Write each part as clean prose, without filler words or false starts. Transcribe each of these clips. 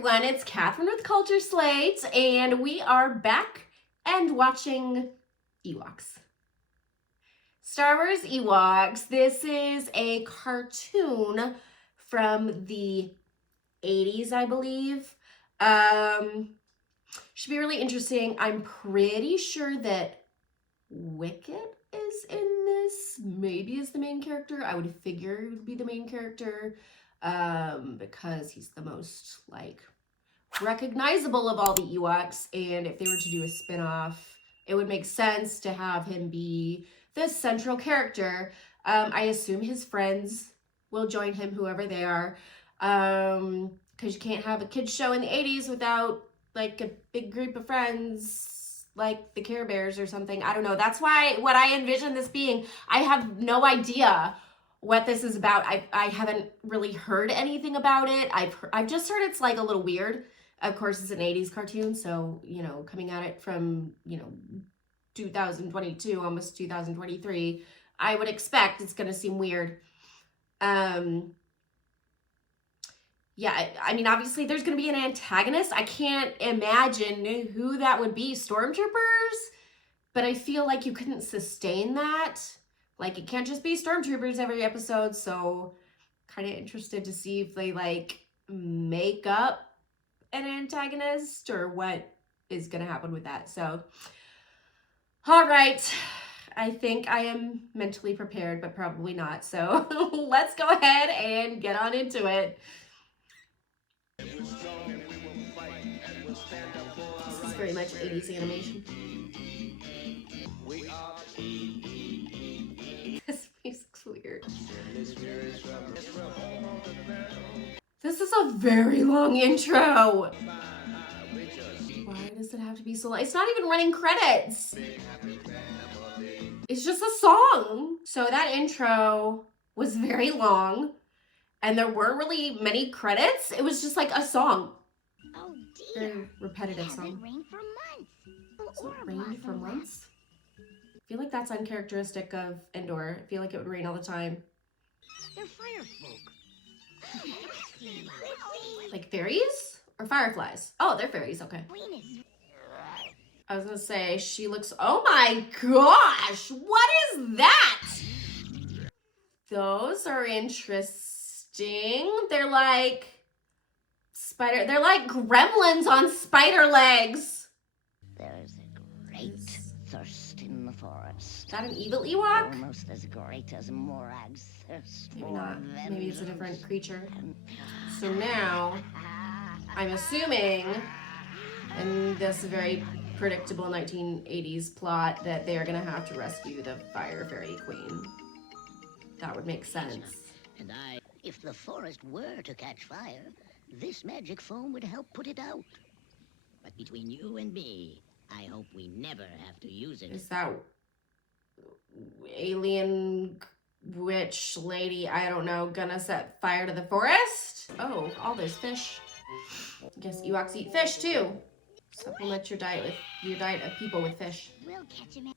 everyone, it's Catherine with Culture Slate, and we are back and watching Ewoks. Star Wars Ewoks. This is a cartoon from the 80s, I believe. Should be really interesting. I'm pretty sure that Wicket is in this, maybe is the main character. I would figure he would be the main character. Because he's the most like recognizable of all the Ewoks, and if they were to do a spin-off, it would make sense to have him be the central character. I assume his friends will join him, whoever they are, because you can't have a kids show in the 80s without like a big group of friends like the Care Bears or something. I don't know. That's why what I envision this being. I have no idea what this is about. I haven't really heard anything about it. I've just heard it's like a little weird. Of course, it's an 80s cartoon, so, you know, coming at it from, 2022, almost 2023, I would expect it's going to seem weird. Yeah, I mean, obviously there's going to be an antagonist. I can't imagine who that would be. Stormtroopers? But I feel like you couldn't sustain that. Like, it can't just be stormtroopers every episode, so kind of interested to see if they, like, make up an antagonist or what is going to happen with that. So, all right. I think I am mentally prepared, but probably not. So, let's go ahead and get on into it. This is very much 80s animation. This music's weird. This is a very long intro. Why does it have to be so long? It's not even running credits. It's just a song. So that intro was very long, and there weren't really many credits. It was just like a song. Oh dear. Very repetitive song. It rained for months. So it rained for months? I feel like that's uncharacteristic of Endor. I feel like it would rain all the time. They're fire folk. Like fairies? Or fireflies? Oh, they're fairies, okay. I was gonna say, she looks, oh my gosh! What is that? Those are interesting. They're like they're like gremlins on spider legs. There's a great thirst in the forest. Is that an evil Ewok? Almost as great as Morag's thirst. Maybe not. Maybe it's a different creature. So now, I'm assuming, in this very predictable 1980s plot, that they are going to have to rescue the Fire Fairy Queen. That would make sense. And if the forest were to catch fire, this magic foam would help put it out. But between you and me, I hope we never have to use it. Is that alien witch lady, I don't know, gonna set fire to the forest? Oh, all those fish. I guess Ewoks eat fish too. Supplement your diet of people with fish. We'll catch him in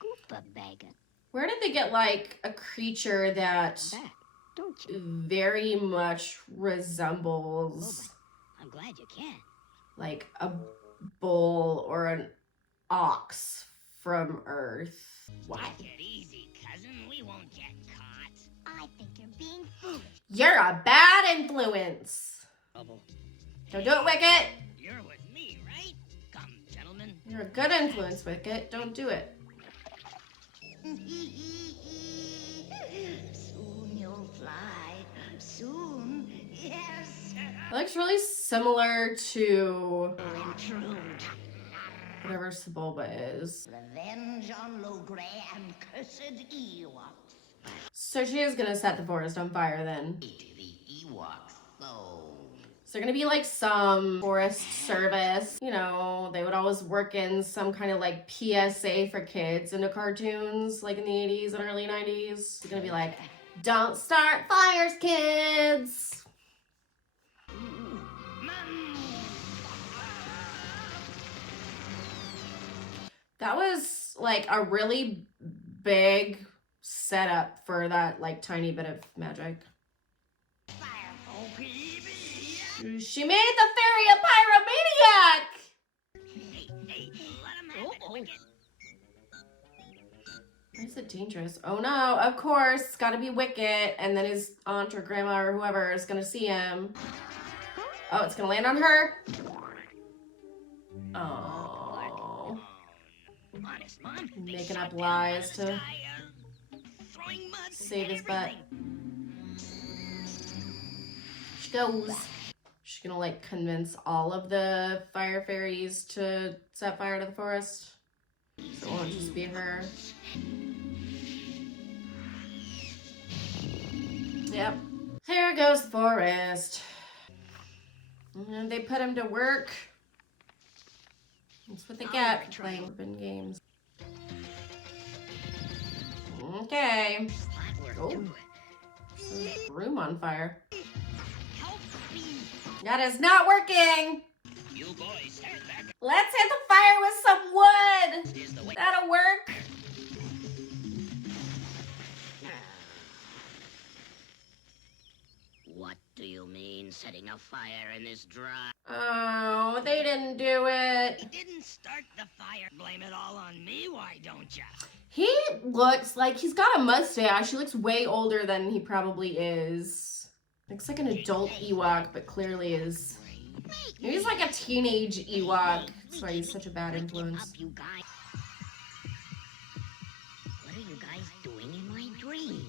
Goopa Bag. Where did they get like a creature that Don't you? very much resembles I'm glad you can. like a bull or an ox from Earth? Why? Take it easy, cousin. We won't get caught. I think you're being foolish. You're a bad influence. Trouble. Don't do it, Wicket. You're with me, right? Come, gentlemen. You're a good influence, Wicket. Don't do it. Soon you'll fly. Soon. Yes. It looks really similar to Intrude. whatever Sebulba is. Revenge on Logray and cursed Ewoks. So she is gonna set the forest on fire then. Eat the Ewoks, so. Is there gonna be like some forest service? You know, they would always work in some kind of like PSA for kids into cartoons, like in the 80s and early 90s. It's gonna be like, don't start fires, kids! That was like a really big setup for that like tiny bit of magic. She made the marry a pyromaniac! Hey, let him have it, Wicket. Why is it dangerous? Oh no, of course, it's gotta be Wicket, and then his aunt or grandma or whoever is gonna see him. Oh, it's gonna land on her? Oh. Honest, Mom, Making up lies to save his butt. She goes. She's gonna like convince all of the fire fairies to set fire to the forest. So it won't just be her. Yep. Here goes the forest. And they put him to work. That's what they get for playing urban games. Okay. Oh. So there's broom on fire. That is not working. You boys stand back. Let's hit the fire with some wood. That'll work. What do you mean setting a fire in this dry? Oh, they didn't do it. He didn't start the fire. Blame it all on me, why don't ya? He looks like he's got a mustache. He looks way older than he probably is. Looks like an adult Ewok, but clearly is. He's like a teenage Ewok. That's why he's such a bad influence. You guys. What are you guys doing in my dream?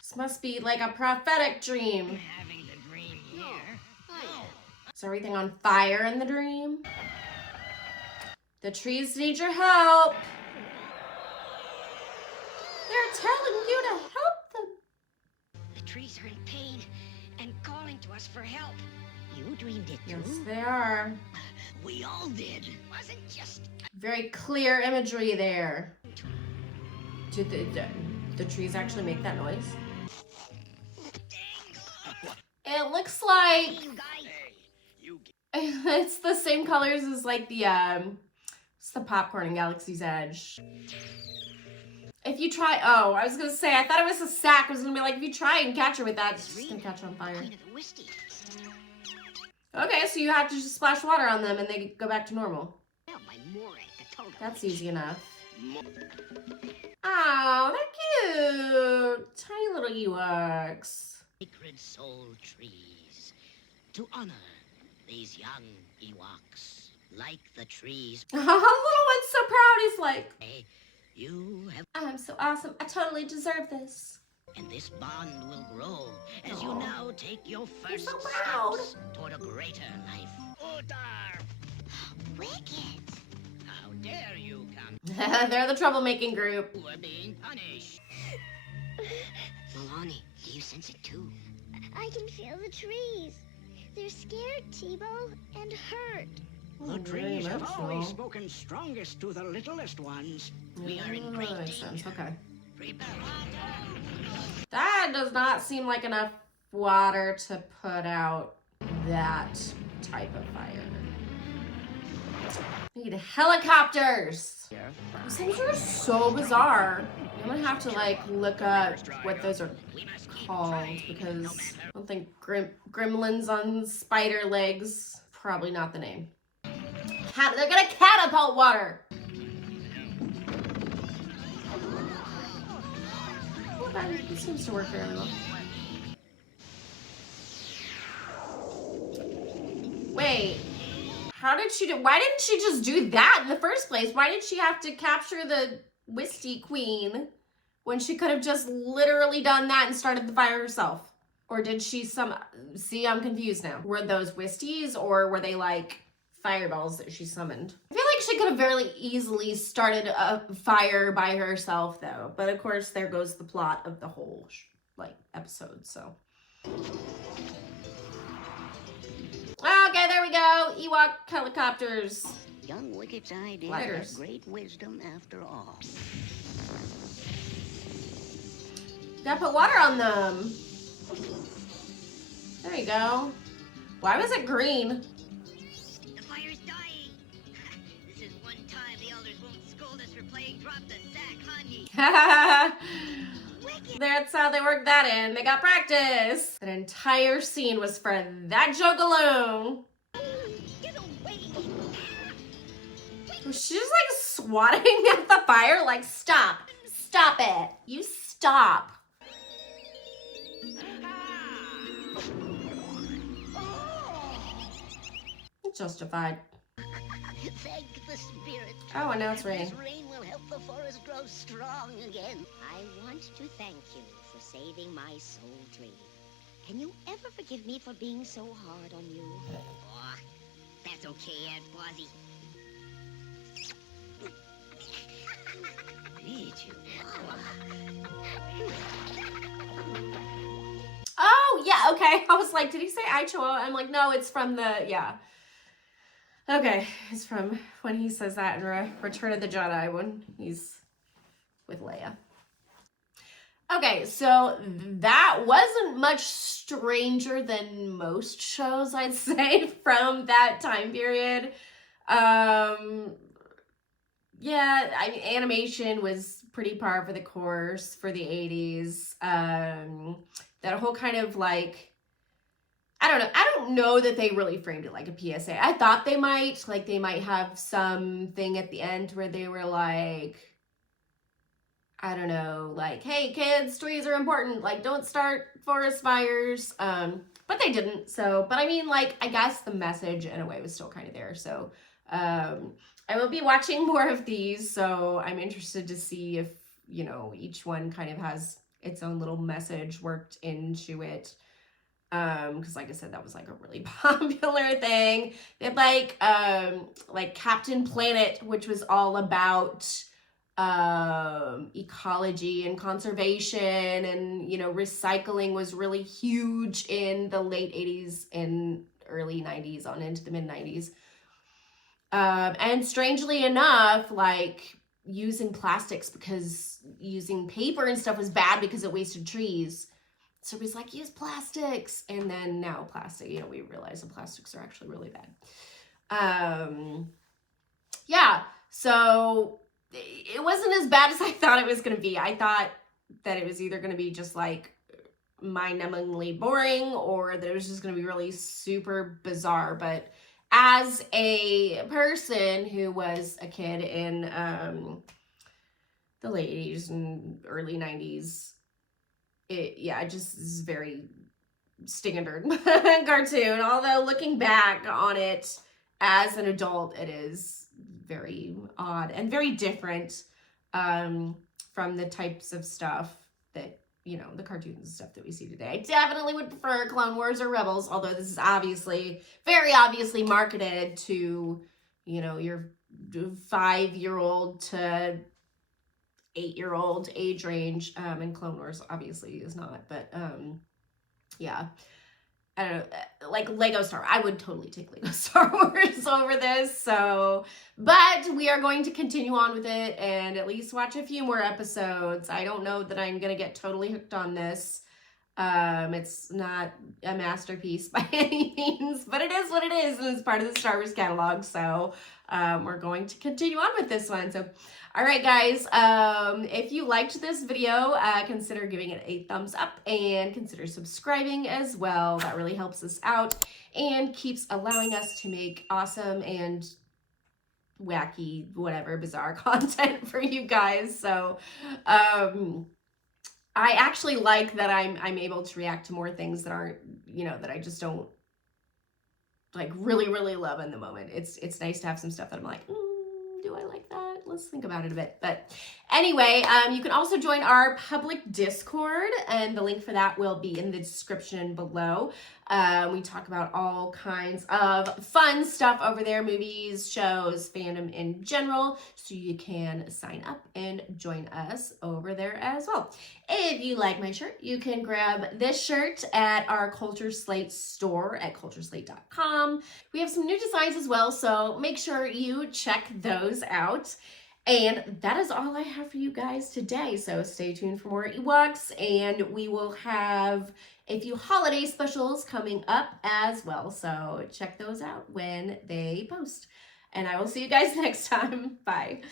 This must be like a prophetic dream. Having the dream here. Is everything on fire in the dream? The trees need your help. They're telling you to help them. The trees are in pain and calling to us for help. You dreamed it too? Yes, they are. We all did. Wasn't just... Very clear imagery there. Did the trees actually make that noise? It looks like it's the same colors as like the it's the popcorn in Galaxy's Edge. If you try, oh, I was gonna say, I thought it was a sack. I was gonna be like, if you try and catch it with that, it's just gonna catch on fire. Okay, so you have to just splash water on them and they go back to normal. That's easy enough. Oh, they're cute. Tiny little Ewoks. Sacred soul trees. To honor these young Ewoks. Like the trees. The little one's so proud. He's like, You have... I'm so awesome. I totally deserve this. And this bond will grow as Aww. you now take your first so proud. steps toward a greater life. Odar! Wicked! How dare you come? They're the troublemaking group. You are being punished. Milani, do you sense it too? I can feel the trees. They're scared, Tebow, and hurt. The trees have emotional. always spoken strongest to the littlest ones. We are in great That makes sense. danger. Okay. Prepare. That does not seem like enough water to put out that type of fire. We need helicopters. These things are so bizarre. I'm gonna have to like look up what those are called because I don't think gremlins on spider legs. Probably not the name. They're gonna catapult water. It seems to work fairly well. Wait, how did she do? Why didn't she just do that in the first place? Why did she have to capture the Wisty Queen when she could have just literally done that and started the fire herself? Or did she see, I'm confused now. Were those Wisties or were they like fireballs that she summoned? I feel like she could have very easily started a fire by herself though. But of course, there goes the plot of the whole like episode, so. Okay, there we go. Ewok helicopters. Young Wicket's idea Lighters. has great wisdom after all. Gotta put water on them. There you go. Why was it green? The fire's dying! This is one time the elders won't scold us for playing drop the sack, honey. That's how they worked that in. They got practice. That entire scene was for that joke alone. She's just like swatting at the fire. Like, stop. Stop it. You stop. It's justified. Thank the spirit. Oh, and now it's raining. This rain will help the forest grow strong again. I want to thank you for saving my soul tree. Can you ever forgive me for being so hard on you? Oh, that's okay, Aunt Flossie. Oh, yeah, okay. I was like, did he say I Chihuahua? I'm like, no, it's from the, yeah. Okay, it's from when he says that in Return of the Jedi when he's with Leia. Okay, so that wasn't much stranger than most shows, I'd say, from that time period. Yeah, I mean, animation was pretty par for the course for the 80s. That whole kind of like, I don't know that they really framed it like a PSA. I thought they might have something at the end where they were like, I don't know, like, hey kids, trees are important, like don't start forest fires. But they didn't. So, but I mean, like, I guess the message in a way was still kind of there. So, I will be watching more of these. So I'm interested to see if, you know, each one kind of has its own little message worked into it. Because like I said, that was like a really popular thing. They had like Captain Planet, which was all about ecology and conservation, and you know, recycling was really huge in the late 80s and early 90s on into the mid 90s. And strangely enough, like using plastics, because using paper and stuff was bad because it wasted trees. So he's like, use plastics. And then now plastic, you know, we realize the plastics are actually really bad. Yeah, so it wasn't as bad as I thought it was going to be. I thought that it was either going to be just like mind-numbingly boring, or that it was just going to be really super bizarre. But as a person who was a kid in the late 80s and early 90s, it just is very standard cartoon. Although looking back on it as an adult, it is very odd and very different from the types of stuff that, you know, the cartoons and stuff that we see today. I definitely would prefer Clone Wars or Rebels, although this is obviously, very obviously marketed to, you know, your 5-year-old to 8-year-old age range, and Clone Wars obviously is not, but yeah, I don't know, like Lego Star, I would totally take Lego Star Wars over this. So, but we are going to continue on with it and at least watch a few more episodes. I don't know that I'm gonna get totally hooked on this. It's not a masterpiece by any means, but it is what it is, and it's part of the Star Wars catalog. So we're going to continue on with this one. So, all right, guys, if you liked this video, consider giving it a thumbs up and consider subscribing as well. That really helps us out and keeps allowing us to make awesome and wacky, whatever, bizarre content for you guys. So, I actually like that I'm able to react to more things that aren't, you know, that I just don't like really love in the moment. It's nice to have some stuff that I'm like, do I like that? Let's think about it a bit. But anyway, you can also join our public Discord, and the link for that will be in the description below. We talk about all kinds of fun stuff over there, movies, shows, fandom in general, so you can sign up and join us over there as well. If you like my shirt, you can grab this shirt at our Culture Slate store at cultureslate.com. We have some new designs as well, so make sure you check those out. And that is all I have for you guys today. So stay tuned for more Ewoks, and we will have a few holiday specials coming up as well. So check those out when they post. And I will see you guys next time. Bye.